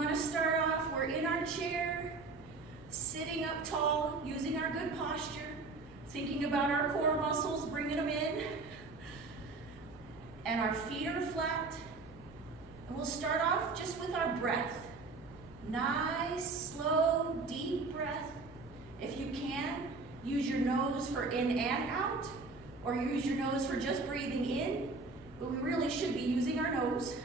want to start off, we're in our chair, sitting up tall, using our good posture, thinking about our core muscles, bringing them in, and our feet are flat. And we'll start off just with our breath. Nice, slow, deep breath. If you can, use your nose for in and out, or use your nose for just breathing in, but we really should be using our nose.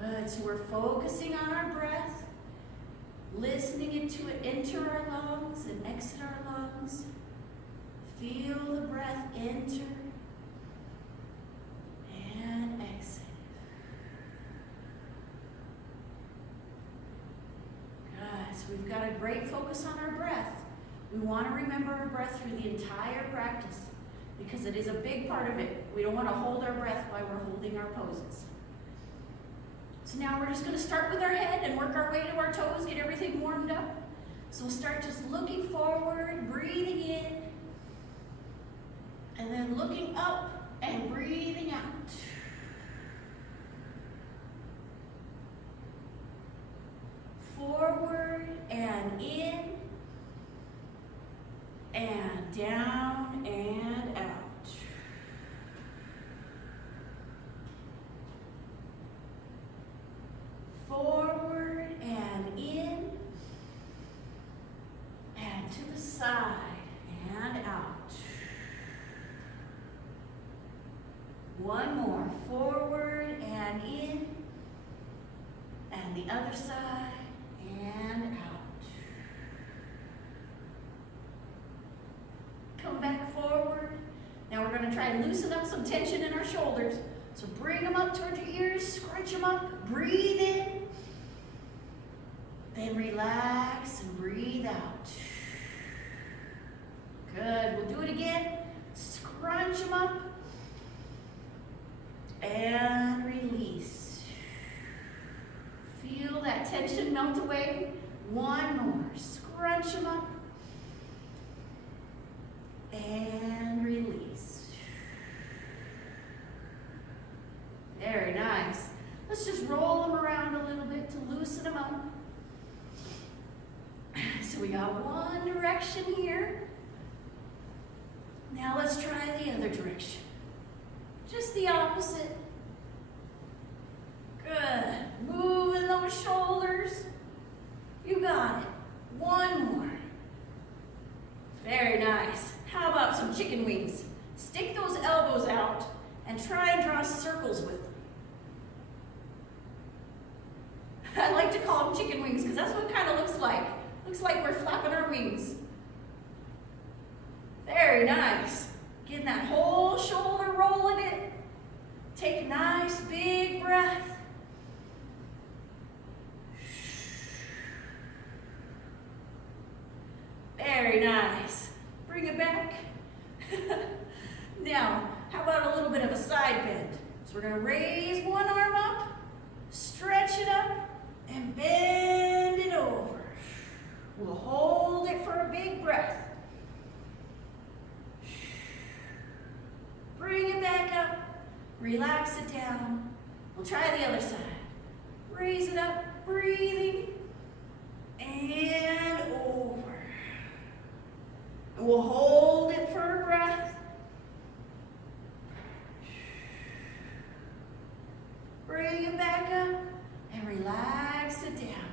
Good, so we're focusing on our breath, listening into it enter our lungs and exit our lungs. Feel the breath enter and exit. Good, so we've got a great focus on our breath. We want to remember our breath through the entire practice because it is a big part of it. We don't want to hold our breath while we're holding our poses. So now we're just going to start with our head and work our way to our toes, get everything warmed up. So we'll start just looking forward, breathing in, and then looking up and breathing out. Forward and in, and down and out. Forward and in, and to the side and out. One more, forward and in, and the other side and out. Come back forward. Now we're going to try and loosen up some tension in our shoulders. So bring them up towards your ears, scrunch them up, breathe in, then relax and breathe out. Good, we'll do it again. Scrunch them up and release. Feel that tension melt away. One more, scrunch them up and release. Very nice. Let's just roll them around a little bit to loosen them up. So we got one direction here. Now let's try the other direction. Just the opposite. Good. Moving those shoulders. You got it. One more. Very nice. How about some chicken wings? Stick those elbows out and try and draw circles with them. I like to call them chicken wings because that's what it kind of looks like. Looks like we're flapping our wings. Very nice. Getting that whole shoulder rolling it. Take a nice big breath. Very nice. Bring it back. Now, how about a little bit of a side bend? So we're going to raise one arm up, stretch it up, and bend it over. We'll hold it for a big breath. Bring it back up, relax it down. We'll try the other side. Raise it up, breathing, and over. And we'll hold it for a breath. Bring it back up and relax it down.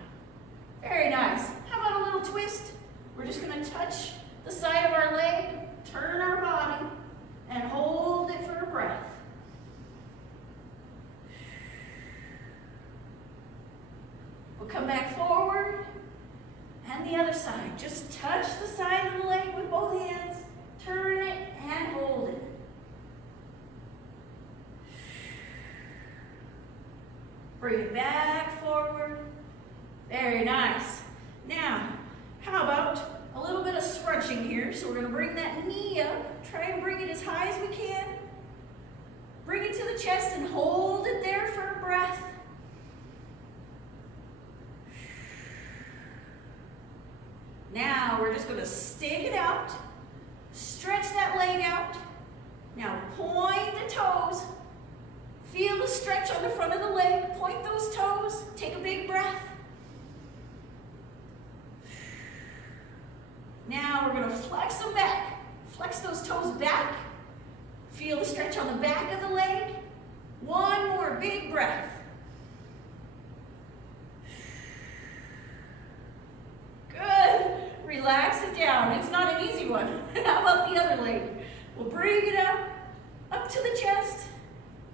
Very nice. How about a little twist? We're just going to touch the side of our leg, turn our body, and hold it for a breath. We'll come back forward, and the other side. Just touch the side of the leg with both hands, turn it, and hold it. Bring it back forward. Very nice. Now, how about a little bit of scrunching here? So we're going to bring that knee up. Try and bring it as high as we can. Bring it to the chest and hold it there for a breath. Now we're just going to stick it out. Stretch that leg out. Now point the toes flex them back. Flex those toes back. Feel the stretch on the back of the leg. One more big breath. Good. Relax it down. It's not an easy one. How about the other leg? We'll bring it up to the chest.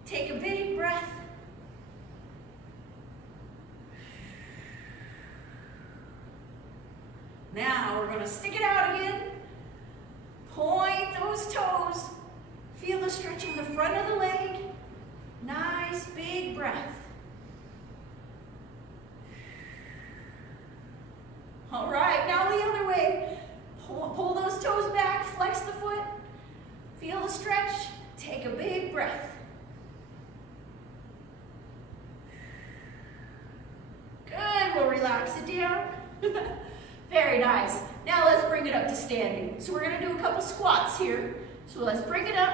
Take a big breath. Now we're going to stick it out again. Point those toes. Feel the stretch in the front of the leg. Nice big breath. All right, now the other way. Pull those toes back, flex the foot. Feel the stretch. Take a big breath. Good, we'll relax it down. Very nice. Now let's bring it up to standing. So we're going to do a couple squats here. So let's bring it up.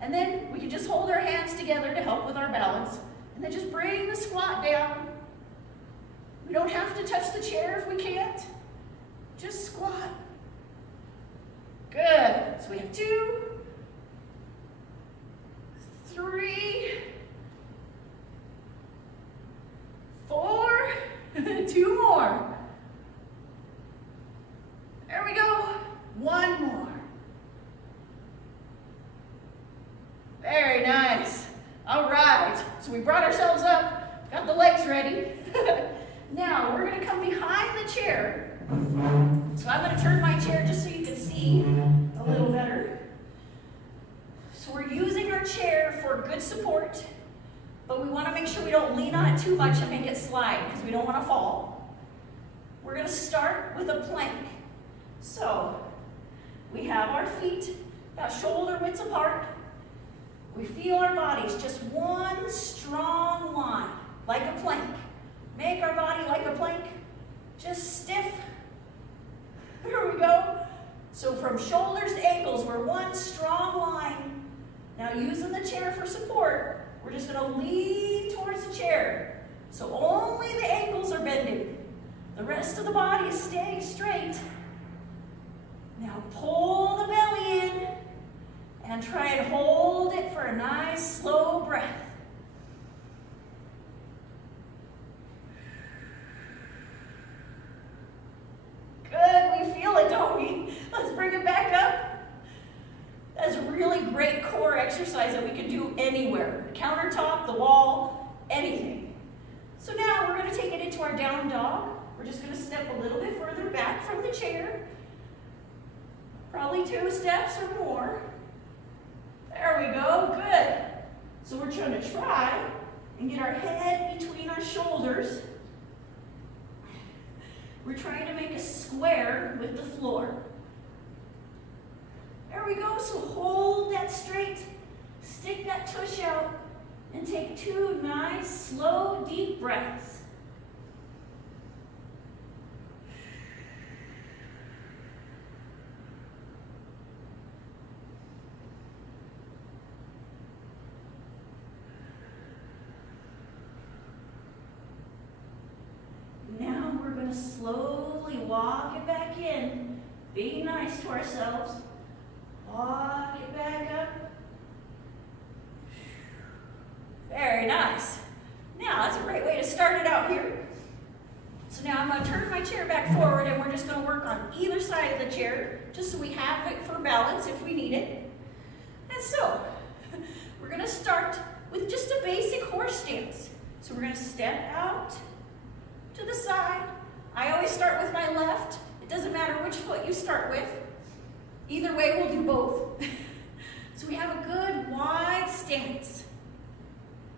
And then we can just hold our hands together to help with our balance. And then just bring the squat down. We don't have to touch the chair if we can't. Just squat. Good. So we have 2, 3, 4, 2 more. There we go. 1 more. Very nice. All right. So we brought ourselves up, got the legs ready. Now we're going to come behind the chair. So I'm going to turn my chair just so you can see a little better. So we're using our chair for good support, but we want to make sure we don't lean on it too much and make it slide because we don't want to fall. We're going to start with a plank. So we have our feet about shoulder widths apart. We feel our bodies just one strong line, like a plank. Make our body like a plank, just stiff. Here we go. So from shoulders to ankles, we're one strong line. Now using the chair for support, we're just going to lean towards the chair. So only the ankles are bending. The rest of the body is staying straight. Now pull the belly in and try and hold it for a nice slow breath. Good, we feel it, don't we? Let's bring it back up. That's a really great core exercise that we can do anywhere. Countertop, the wall, anything. So now we're going to take it into our down dog. We're just going to step a little bit further back from the chair. Probably 2 steps or more. There we go, good. So we're trying to try and get our head between our shoulders. We're trying to make a square with the floor. There we go, so hold that straight, stick that tush out, and take 2 nice, slow, deep breaths. Slowly walk it back in. Be nice to ourselves. Walk it back up. Very nice. Now, that's a great way to start it out here. So now I'm going to turn my chair back forward and we're just going to work on either side of the chair just so we have it for balance if we need it. And so, we're going to start with just a basic horse stance. So we're going to step out to the side. I always start with my left. It doesn't matter which foot you start with. Either way, we'll do both. So we have a good wide stance.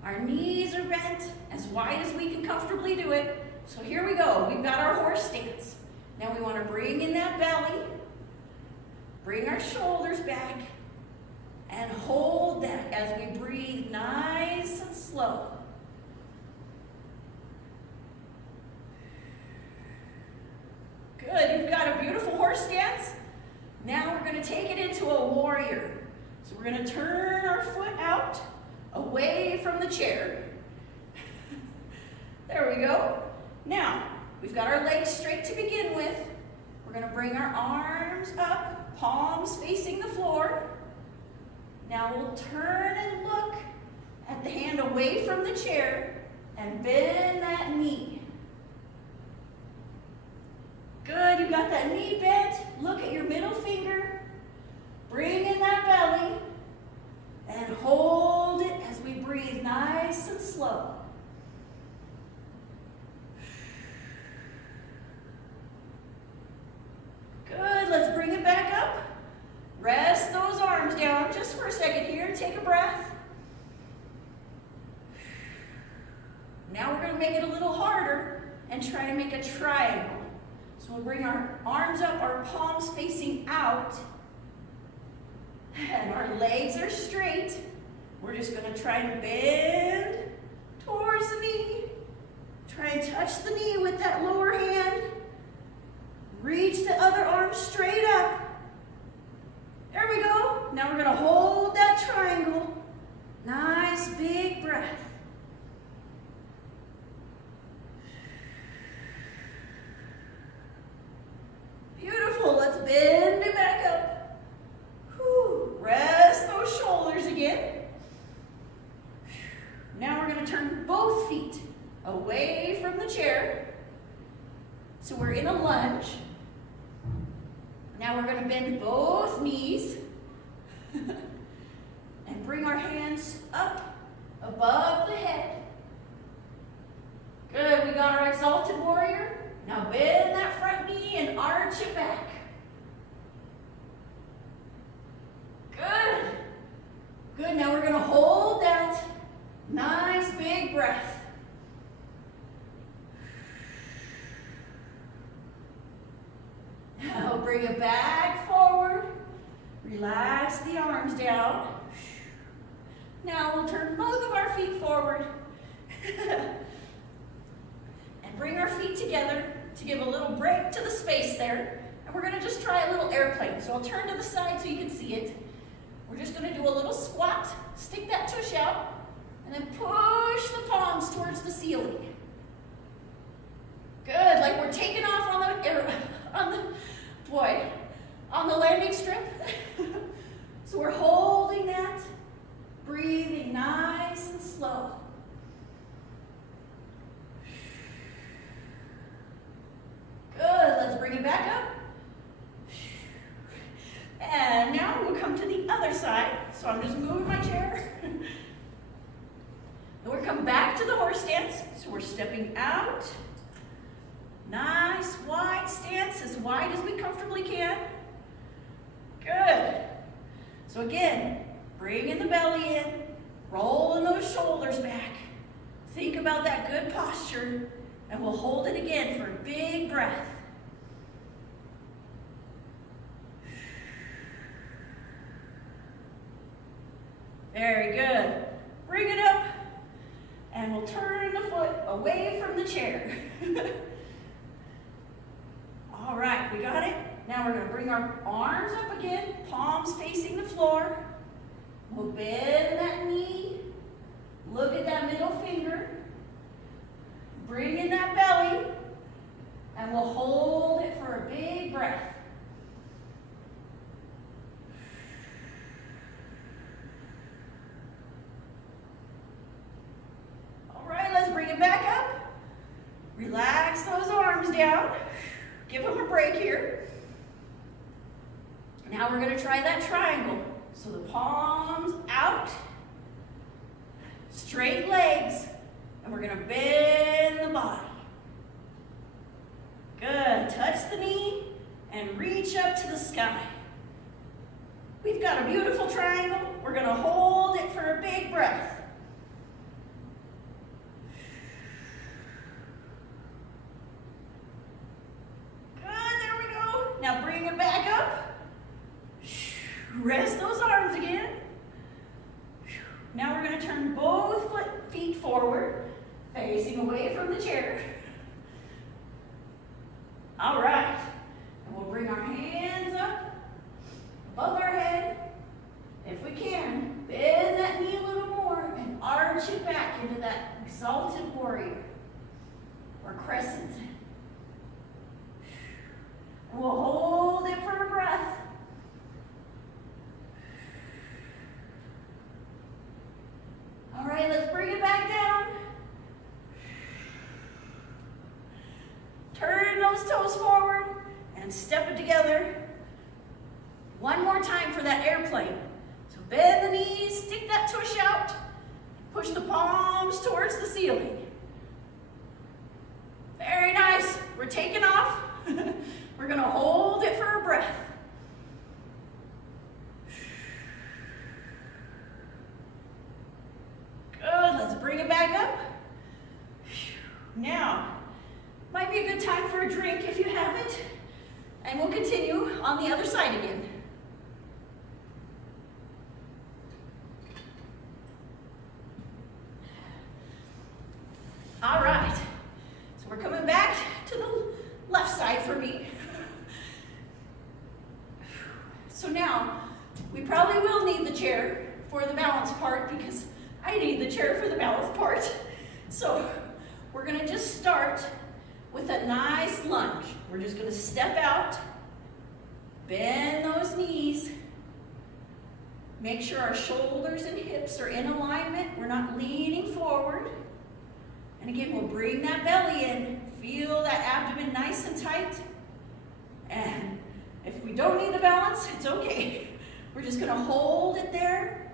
Our knees are bent as wide as we can comfortably do it. So here we go. We've got our horse stance. Now we want to bring in that belly, bring our shoulders back, and hold that as we breathe nice and slow. Good, you've got a beautiful horse stance. Now we're going to take it into a warrior. So we're going to turn our foot out, away from the chair. There we go. Now, we've got our legs straight to begin with. We're We're going to bring our arms up, palms facing the floor. Now we'll turn and look at the hand away from the chair and bend that knee. Good, you got that knee bent. Look at your middle finger. Bring in that belly and hold it as we breathe nice and slow. Good, let's bring it back up. Rest those arms down just for a second here. Take a breath. Now we're going to make it a little harder and try to make a triangle. So we'll bring our arms up, our palms facing out, and our legs are straight. We're just going to try and bend towards the knee. Try and touch the knee with that lower hand. Reach the other arm straight up. There we go. Now we're going to hold that triangle. Nice big breath. Beautiful. Let's bend it back up. Whew. Rest those shoulders again. Now we're going to turn both feet away from the chair. So we're in a lunge. Now we're going to bend both knees and bring our hands up above the head. Good, we got our exalted warrior. Now bend that front knee and arch it back. Good. Good, now we're going to hold that nice big breath. Now bring it back forward. Relax the arms down. Now we'll turn both of our feet forward. And bring our feet together to give a little break to the space there. And we're going to just try a little airplane. So I'll turn to the side so you can see it. We're just going to do a little squat. Stick that tush out. And then push the palms towards the ceiling. Good, like we're taking off on the landing strip. So we're holding that, breathing nice and slow. Good, let's bring it back up. And now we'll come to the other side. So I'm just moving my chair. And we'll come back to the horse stance. So we're stepping out. Nice wide stance, as wide as we comfortably can. Good. So again, bringing the belly in, rolling those shoulders back. Think about that good posture, and we'll hold it again for a big breath. Very good. Bring it up, and we'll turn the foot away from the chair. All right, we got it. Now we're going to bring our arms up again, palms facing the floor. We'll bend that knee. Look at that middle finger. Bring in that belly. And we'll hold it for a big breath. All right, let's bring it back up. Relax those arms down. Give them a break here. Now we're going to try that triangle. So the palms out, straight legs, and we're going to bend the body. Good. Touch the knee and reach up to the sky. We've got a beautiful triangle. We're going to hold it for a big breath. Now bring it back up. Rest those arms again. Now we're going to turn both feet forward, facing away from the chair. All right. And we'll bring our hands up above our head. If we can, bend that knee a little more and arch it back into that exalted warrior or crescent. We'll hold it for a breath. All right, let's bring it back down. Turn those toes forward and step it together. One more time for that airplane. So bend the knees, stick that tush out, push the palms towards the ceiling. Very nice. We're taking off. We're going to hold it for a breath. Good. Let's bring it back up. Now, might be a good time for a drink if you have it. And we'll continue on the other side again. All right. So we're coming back to the left side for me. So now, we probably will need the chair for the balance part because I need the chair for the balance part. So we're gonna just start with a nice lunge. We're just gonna step out, bend those knees, make sure our shoulders and hips are in alignment. We're not leaning forward. And again, we'll bring that belly in, feel that abdomen nice and tight. And if we don't need the balance, it's okay. We're just gonna hold it there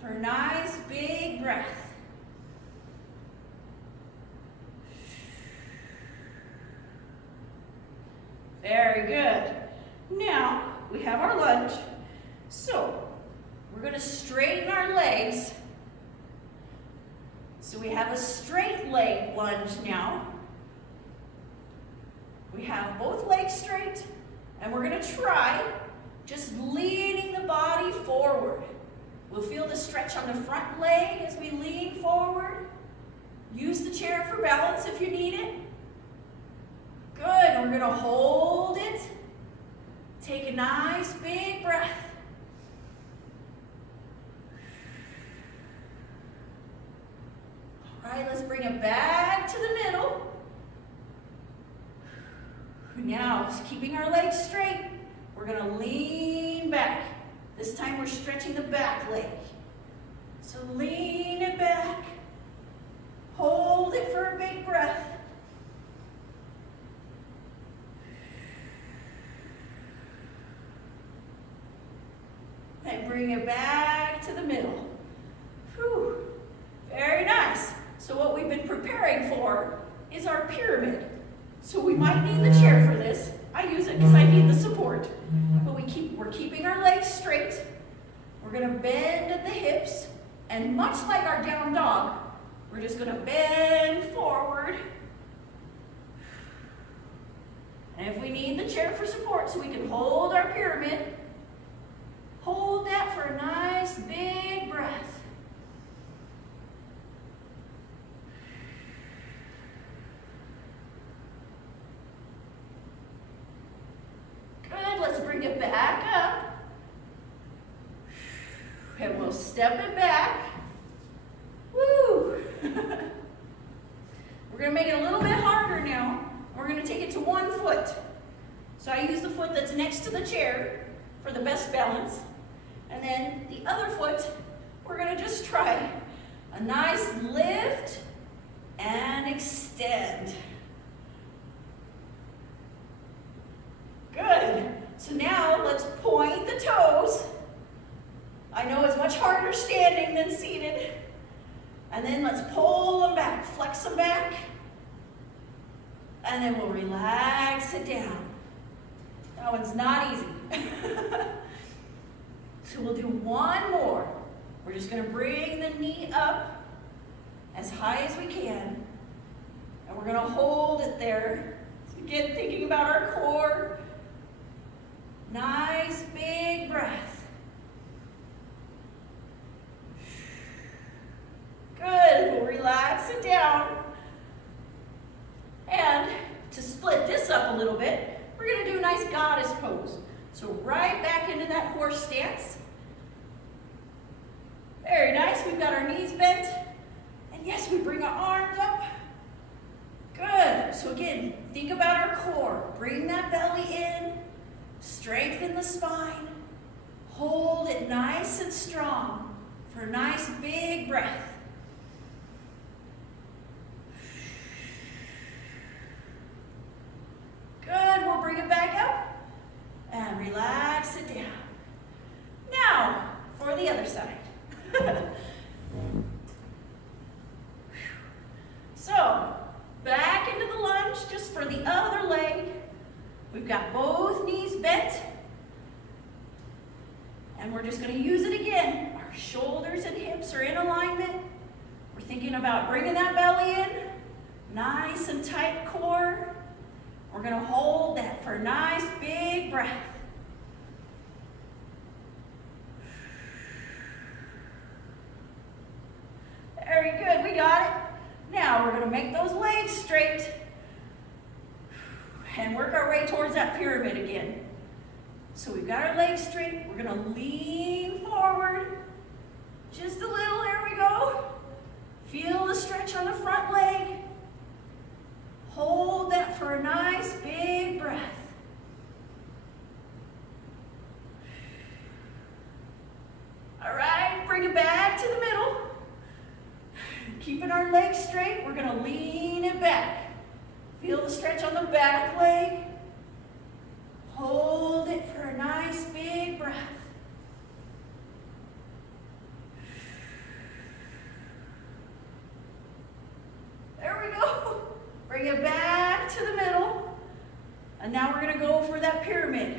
for a nice big breath. Very good. Now, we have our lunge. So, we're gonna straighten our legs. So we have a straight leg lunge now. We have both legs straight, and we're gonna try just leaning the body forward. We'll feel the stretch on the front leg as we lean forward. Use the chair for balance if you need it. Good, we're gonna hold it. Take a nice big breath. All right, let's bring it back to the middle. Now, just keeping our legs straight, we're gonna lean back. This time we're stretching the back leg. So lean it back. Hold it for a big breath. And bring it back to the middle. Whew. Very nice. So what we've been preparing for is our pyramid. So we might need the chair for this. I use it because I need the support. But we're keeping our legs straight. We're gonna bend at the hips. And much like our down dog, we're just gonna bend forward. And if we need the chair for support so we can hold our pyramid, hold that for a nice big breath. Good, let's bring it back up. And we'll step it back. Woo! We're gonna make it a little bit harder now. We're gonna take it to one foot. So I use the foot that's next to the chair for the best balance. And then the other foot, we're gonna just try a nice lift and extend. Good. So now let's point the toes. I know it's much harder standing than seated. And then let's pull them back, flex them back. And then we'll relax it down. That one's not easy. So we'll do one more. We're just gonna bring the knee up as high as we can. And we're gonna hold it there. So again, thinking about our core. Nice big breath. Good, we'll relax it down. And to split this up a little bit, we're gonna do a nice goddess pose. So right back into that horse stance. Very nice, we've got our knees bent. And yes, we bring our arms up. Good, so again, think about our core. Bring that belly in. nice and strong for a nice big breath. Good, we'll bring it back up and relax it down. Now, for the other side. So, back into the lunge just for the other leg. We've got both knees bent. And we're just going to use it again. Our shoulders and hips are in alignment. We're thinking about bringing that belly in. Nice and tight core. We're going to hold that for a nice big breath. Very good, we got it. Now we're going to make those legs straight and work our way towards that pyramid again. So we've got our legs straight. We're going to lean forward just a little. There we go. Feel the stretch on the front leg. Hold that for a nice big breath. All right, bring it back to the middle. Keeping our legs straight, we're going to lean it back. Feel the stretch on the back leg. Hold it for a nice big breath. There we go. Bring it back to the middle. And now we're going to go for that pyramid.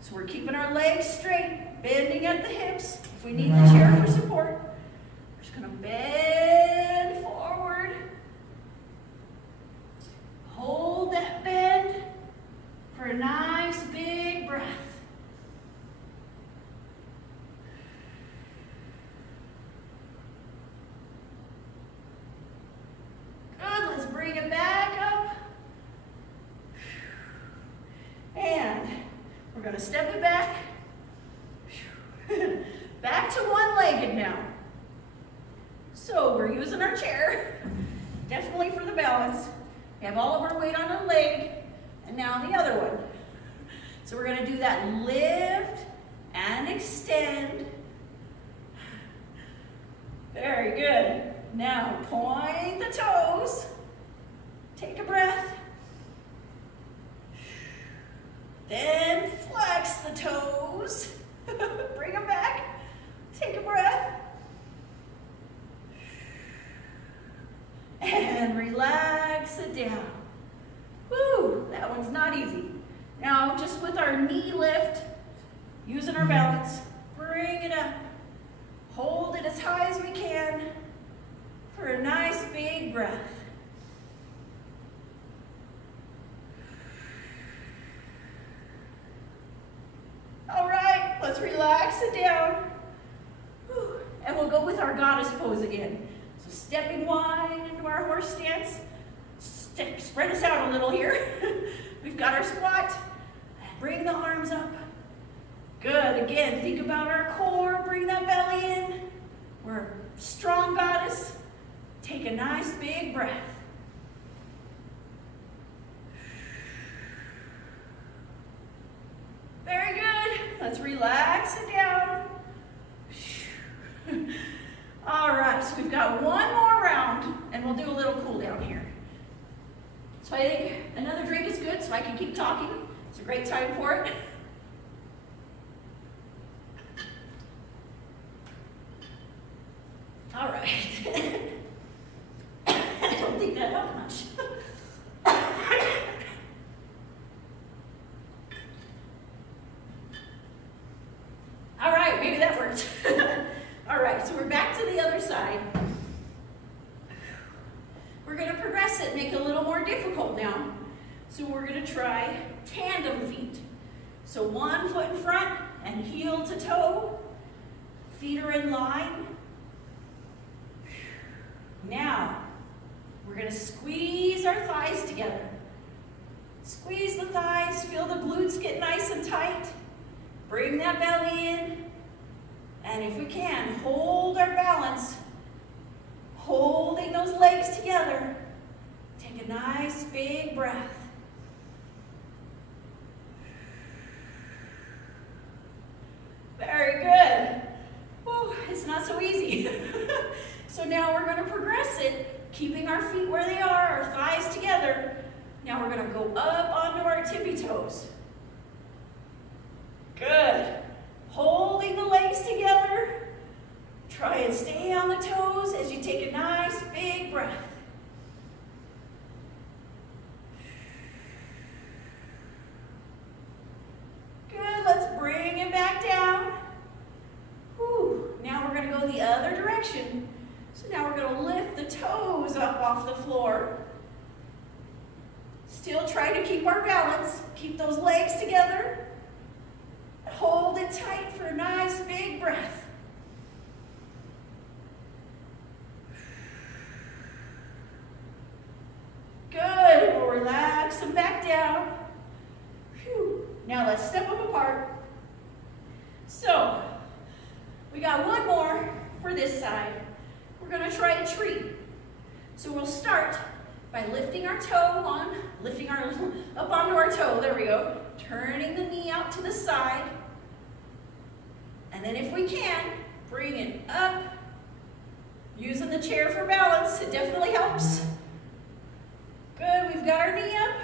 So we're keeping our legs straight, bending at the hips. If we need the chair for support, we're just going to bend forward. Hold that bend for a nice big breath. Good, let's bring it back up. And we're going to step it back. Back to one-legged now. So we're using our chair, definitely for the balance. We have all of our weight on a leg, and now the other one. So we're going to do that lift and extend. Very good. Now point the toes. Take a breath. Then flex the toes. Bring them back. Take a breath. And relax it down. Woo, that one's not easy. Now, just with our knee lift, using our balance, bring it up. Hold it as high as we can for a nice big breath. All right, let's relax it down. Whew. And we'll go with our goddess pose again. So stepping wide into our horse stance. Spread us out a little here. We've got our squat. Bring the arms up. Good, again, think about our core. Bring that belly in. We're a strong goddess. Take a nice big breath. Very good. Let's relax it down. All right, so we've got one more round, and we'll do a little cool down here. So I think another drink is good, so I can keep talking. It's a great time for it. All right. I don't think that helped much. All right, maybe that worked. All right, so we're back to the other side. We're going to progress it, make it a little more difficult now. So we're going to try tandem feet. So one foot in front and heel to toe. Feet are in line. Now, we're going to squeeze our thighs together. Squeeze the thighs, feel the glutes get nice and tight. Bring that belly in. And if we can, hold our balance. Holding those legs together. Take a nice big breath. Very good. easy. So now we're gonna progress it, keeping our feet where they are, our thighs together. Now we're gonna go up onto our tippy toes. Good. Holding the legs together. Try and stay on the toes as you take a nice big breath. Good, let's bring it back down. Whew. Now we're gonna go the other direction. So now we're gonna lift the toes up off the floor. Still try to keep our balance. Keep those legs together. Hold it tight for a nice big breath. Good, we'll relax them back down. Whew. Now let's step them apart. So, we got one more for this side. We're gonna try a tree. So we'll start by lifting our toe on, lifting our up onto our toe, there we go. Turning the knee out to the side. And then if we can, bring it up. Using the chair for balance, it definitely helps. Good, we've got our knee up.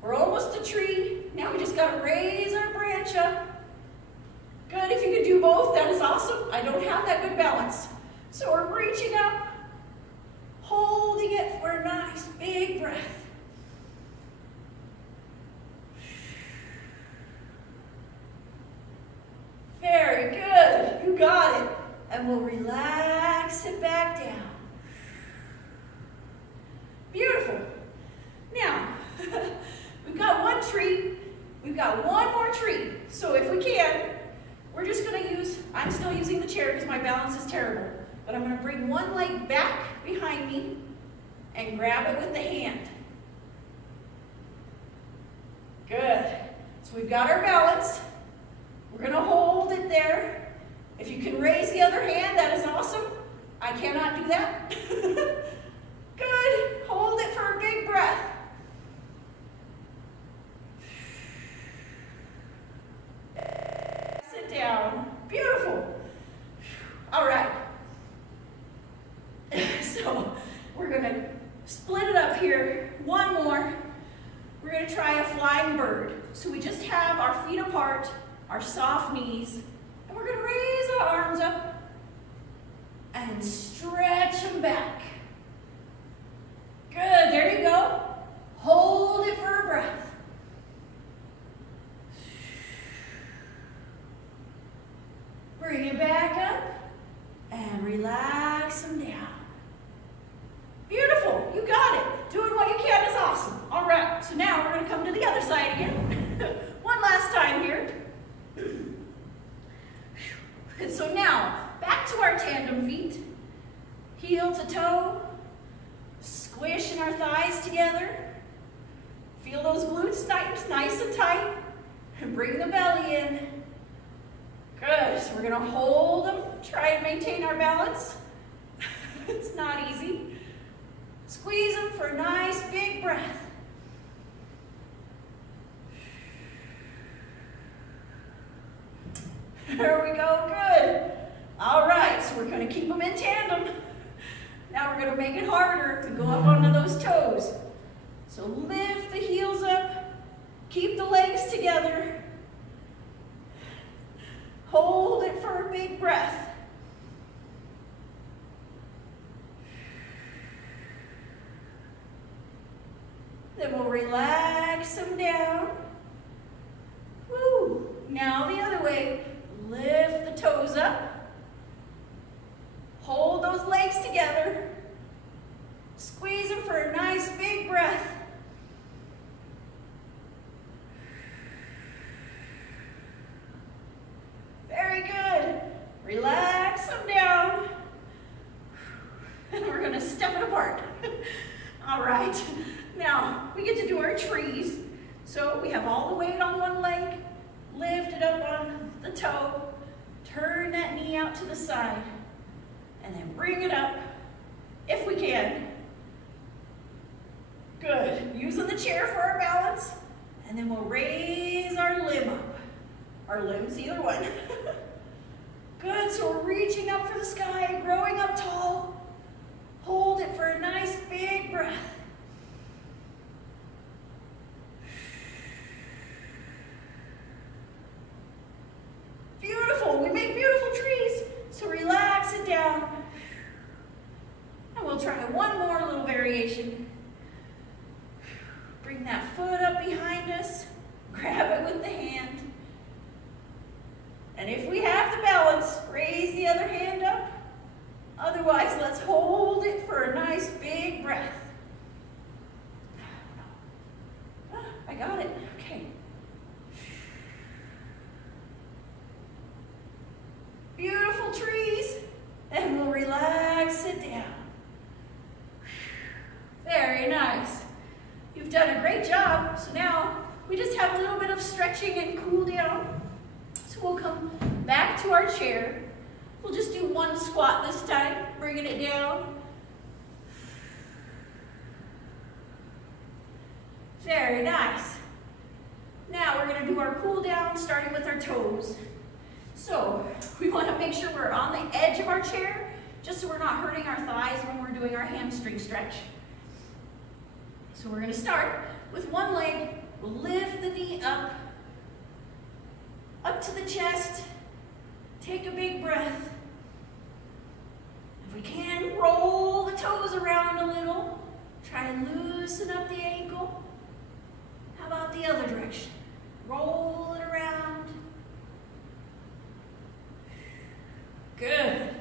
We're almost a tree. Now we just gotta raise our branch up. Good, if you could do both, that is awesome. I don't have that good balance. So we're reaching up, holding it for a nice big breath. Very good, you got it. And we'll relax it back down. Beautiful. Now, we've got one tree, we've got one more tree. So if we can, we're just gonna use, I'm still using the chair because my balance is terrible, but I'm gonna bring one leg back behind me and grab it with the hand. Good. So we've got our balance. We're gonna hold it there. If you can raise the other hand, that is awesome. I cannot do that. Good. Hold it for a big breath. Sit down. Beautiful. All right. So we're gonna split it up here. One more. We're gonna try a flying bird. So we just have our feet apart, our soft knees, and we're gonna raise our arms up and stretch them back. Good, there you go. Hold it for a breath. Bring it back up and relax them down. Beautiful, you got it. Doing what you can is awesome. All right, so now we're gonna come to the other side again. One last time here. And so now, back to our tandem feet. Heel to toe. Squishing our thighs together. Feel those glutes nice and tight. And bring the belly in. Good, so we're gonna hold them. Try and maintain our balance. It's not easy. Squeeze them for a nice big breath. There we go, good. All right, so we're gonna keep them in tandem. Now we're gonna make it harder to go up onto those toes. So lift the heels up, keep the legs together. Hold it for a big breath. Then we'll relax them down. Woo. Now the other way. Lift the toes up. Hold those legs together. Squeeze them for a nice big breath. Very good. Relax them down. And we're going to step it apart. All right. Now, we get to do our trees. So we have all the weight on one leg. Lift it up on the toe. Turn that knee out to the side. And then bring it up, if we can. Good. Using the chair for our balance. And then we'll raise our limb up. Our limbs, either one. Good, so we're reaching up for the sky, growing up tall. Hold it for a nice big breath. Beautiful, we make beautiful trees, so relax it down. And we'll try one more little variation. Bring that foot up behind us, grab it with the hand. And if we have the balance, raise the other hand up. Otherwise, let's hold it for a nice big breath. I got it, okay. Beautiful trees, and we'll relax it down. Very nice. You've done a great job. So now we just have a little bit of stretching and cool down. So we'll come back to our chair. We'll just do one squat this time, bringing it down. Very nice. Now we're going to do our cool down, starting with our toes. So we want to make sure we're on the edge of our chair, just so we're not hurting our thighs when we're doing our hamstring stretch. So we're going to start with one leg. We'll lift the knee up to the chest. Take a big breath. If we can, roll the toes around a little. Try and loosen up the ankle. How about the other direction? Roll it around. Good.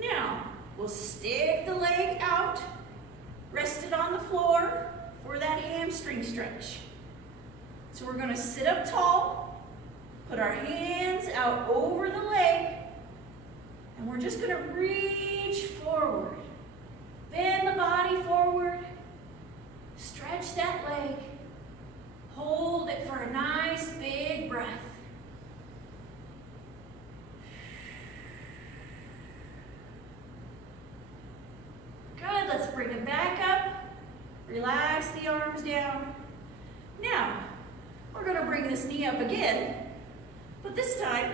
Now, we'll stick the leg out, rest it on the floor for that hamstring stretch. So we're going to sit up tall, put our hands out over the leg, and we're just going to reach forward. Bend the body forward, stretch that leg, hold it for a nice big breath. Good, let's bring it back up. Relax the arms down. Now, we're going to bring this knee up again, but this time,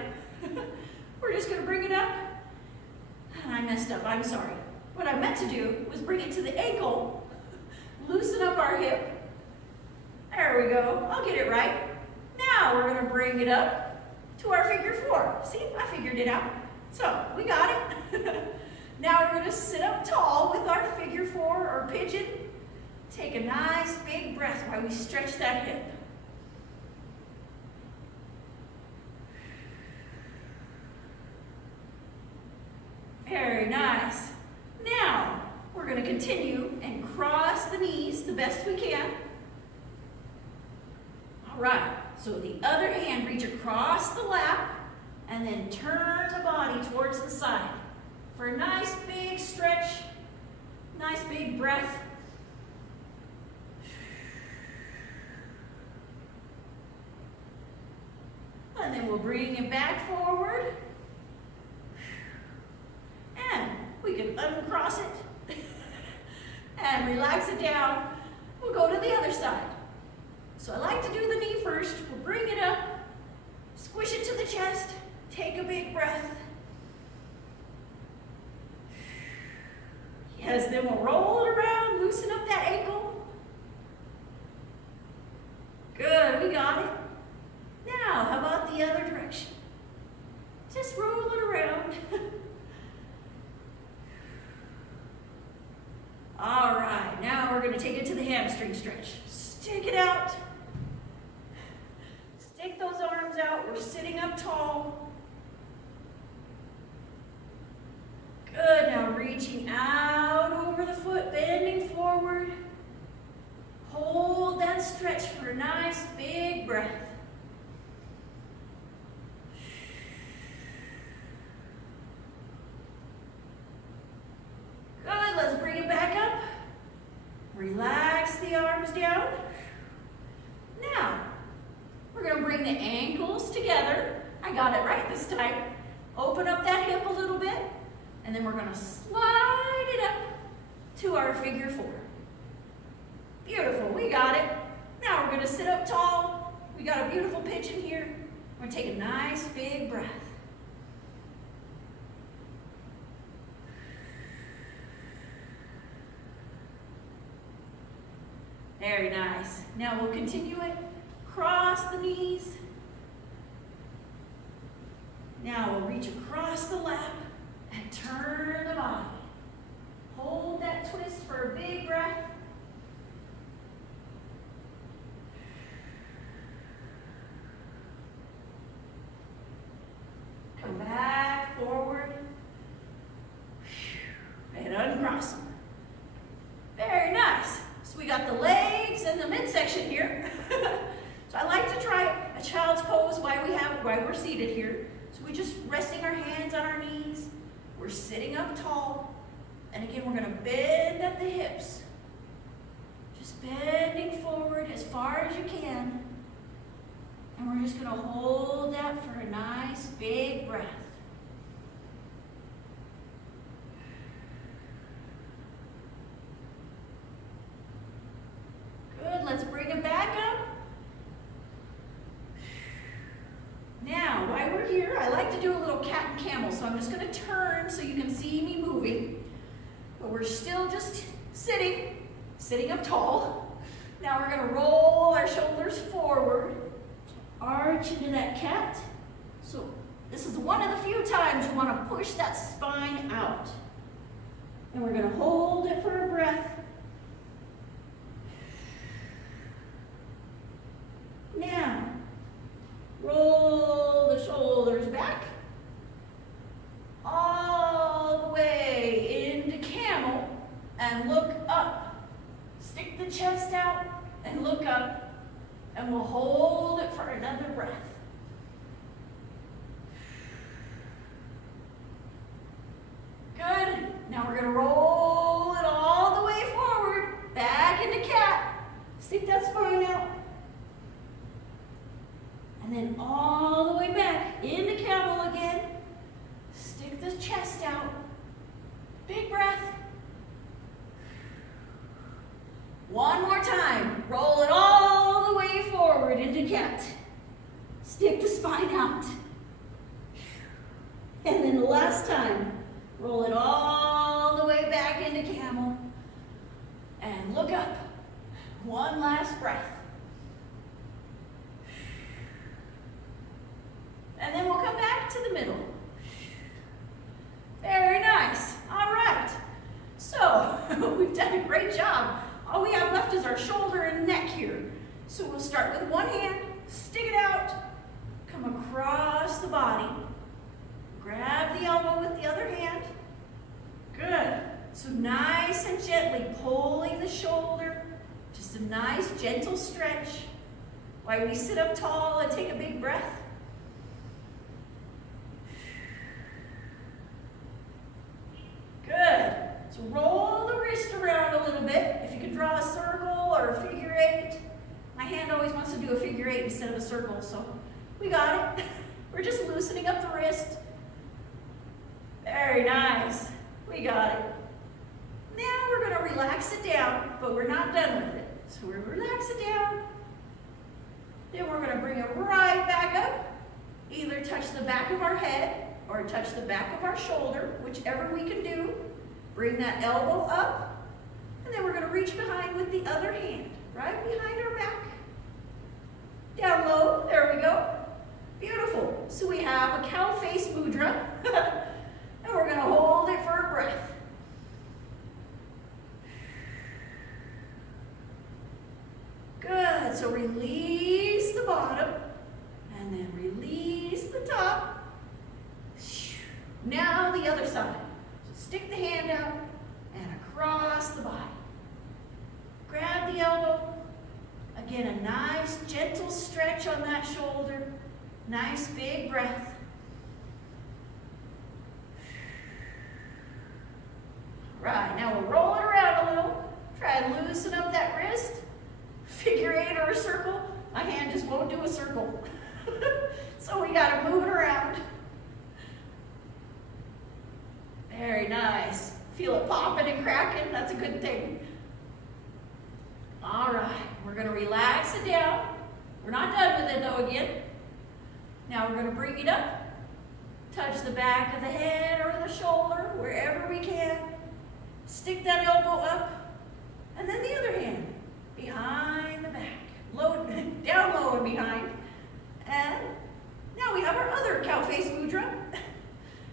we're just going to bring it up. I messed up, I'm sorry. What I meant to do was bring it to the ankle, loosen up our hip. There we go, I'll get it right. Now we're going to bring it up to our figure four. See, I figured it out. So, we got it. Now we're going to sit up tall with our figure four or pigeon. Take a nice big breath while we stretch that hip. Very nice. Now, we're going to continue and cross the knees the best we can. All right, so the other hand, reach across the lap and then turn the body towards the side for a nice big stretch, nice big breath. And then we'll bring it back forward. And we can uncross it and relax it down. We'll go to the other side. So I like to do the knee first. We'll bring it up, squish it to the chest, take a big breath. Yes, then we'll roll it around, loosen up that ankle. Good, we got it. Now, how about the other direction? Just roll it around. All right, now we're going to take it to the hamstring stretch. Stick it out. Stick those arms out. We're sitting up tall. Good, now reaching out over the foot, bending forward. Hold that stretch for a nice big breath. Good, let's bring it back up. Relax the arms down. Now, we're going to bring the ankles together. I got it right this time. Open up that hip a little bit, and then we're going to slide it up to our figure four. Beautiful, we got it. Now we're going to sit up tall. We got a beautiful pigeon here. We're going to take a nice big breath. Very nice. Now we'll continue it. Cross the knees. Now we'll reach across the lap and turn the body. Hold that twist for a big breath. Come back, forward, and uncross them. Very nice. So we got the legs and the midsection here. So I like to try a child's pose while we're seated here. So we're just resting our hands on our knees. We're sitting up tall. And again, we're going to bend at the hips. Just bending forward as far as you can. And we're just going to hold that for a nice big breath. Good, let's bring it back up. Now, while we're here, I like to do a little cat and camel, so I'm just going to turn so you can see me moving. But we're still just sitting up tall. Now we're going to roll our shoulders forward, arch into that cat. So this is one of the few times you want to push that spine out. And we're going to hold it for a breath. Now, roll the shoulders back, all the way into camel, and look up. Stick the chest out and look up, and we'll hold it for another breath. Good. Now we're going to roll it all the way forward, back into cat. Stick that spine out. And then all the way back into camel again. Stick the chest out. Big breath. One more time. Roll it all the way forward into cat. Stick the spine out. And then the last time, roll it all the way back into camel. And look up. One last breath. And then we'll come back to the middle. Very nice. All right. So we've done a great job. All we have left is our shoulder and neck here. So we'll start with one hand, stick it out, come across the body, grab the elbow with the other hand. Good. So nice and gently pulling the shoulder. Just a nice gentle stretch while we sit up tall and take a big breath. Good. So roll the wrist around a little bit. If you can draw a circle or a figure eight. My hand always wants to do a figure eight instead of a circle, so we got it. We're just loosening up the wrist. Very nice. We got it. Now we're going to relax it down, but we're not done with it. So we relax it down. Then we're going to bring it right back up. Either touch the back of our head or touch the back of our shoulder, whichever we can do. Bring that elbow up, and then we're going to reach behind with the other hand, right behind our back. Down low, there we go. Beautiful. So we have a cow face mudra, and we're going to hold it for a breath. Good. So release the bottom, and then release the top. Now the other side. So stick the hand out and across the body. Grab the elbow. Again, a nice gentle stretch on that shoulder. Nice big breath. Right, now we'll roll it around a little. Try and loosen up that wrist. Figure eight or a circle. My hand just won't do a circle. So we got to move it around. Very nice. Feel it popping and cracking. That's a good thing. All right. We're going to relax it down. We're not done with it though again. Now we're going to bring it up. Touch the back of the head or the shoulder, wherever we can. Stick that elbow up. And then the other hand behind the back. Low, down low and behind. And now we have our other cow face mudra.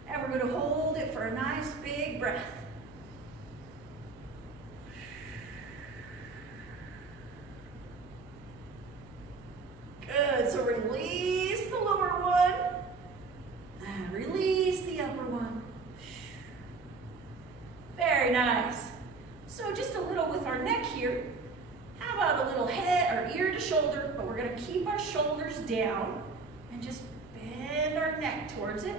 And we're going to hold it for a nice big breath. Good, so release the lower one. And release the upper one. Very nice. So just a little with our neck here. How about a little head or ear to shoulder, but we're going to keep our shoulders down and just bend our neck towards it.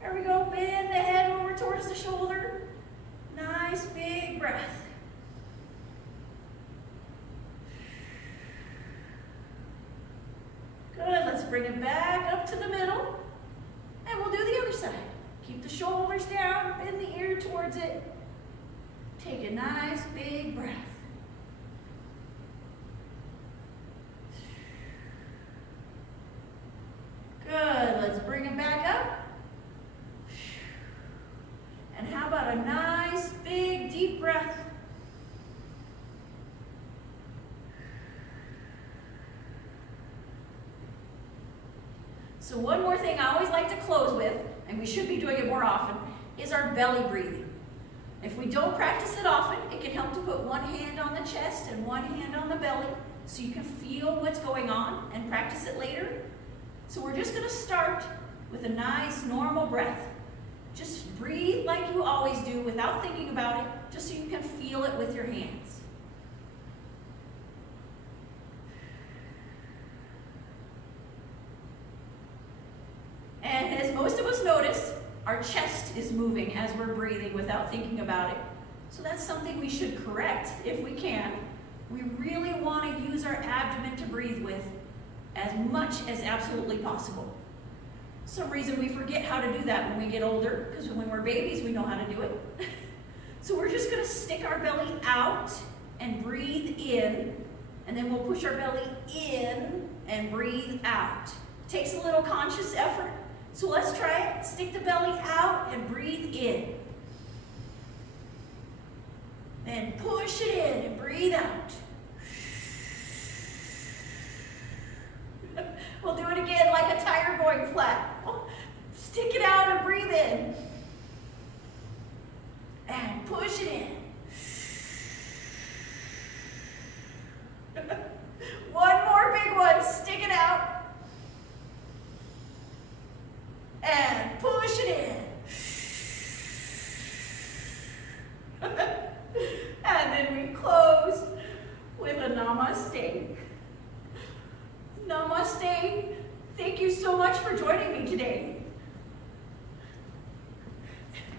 There we go, bend the head over towards the shoulder. Nice big breath. Good, let's bring it back up to the middle. And we'll do the other side. Keep the shoulders down, bend the ear towards it. Take a nice big breath. Good, let's bring it back up. And how about a nice big deep breath? So one more thing I always like to close with, and we should be doing it more often, is our belly breathing. If we don't practice it often, it can help to put one hand on the chest and one hand on the belly so you can feel what's going on and practice it later. So we're just going to start with a nice normal breath. Just breathe like you always do without thinking about it, just so you can feel it with your hands. And as most of us notice, our chest is moving as we're breathing without thinking about it. So that's something we should correct if we can. We really want to use our abdomen to breathe with as much as absolutely possible. Some reason we forget how to do that when we get older, because when we're babies we know how to do it. So we're just going to stick our belly out and breathe in, and then we'll push our belly in and breathe out. Takes a little conscious effort. So let's try it. Stick the belly out and breathe in. Then push it in and breathe out. We'll do it again like a tire going flat. Stick it out and breathe in. And push it in. One more big one. Stick it out. And push it in. And then we close with a namaste. Namaste. Thank you so much for joining me today.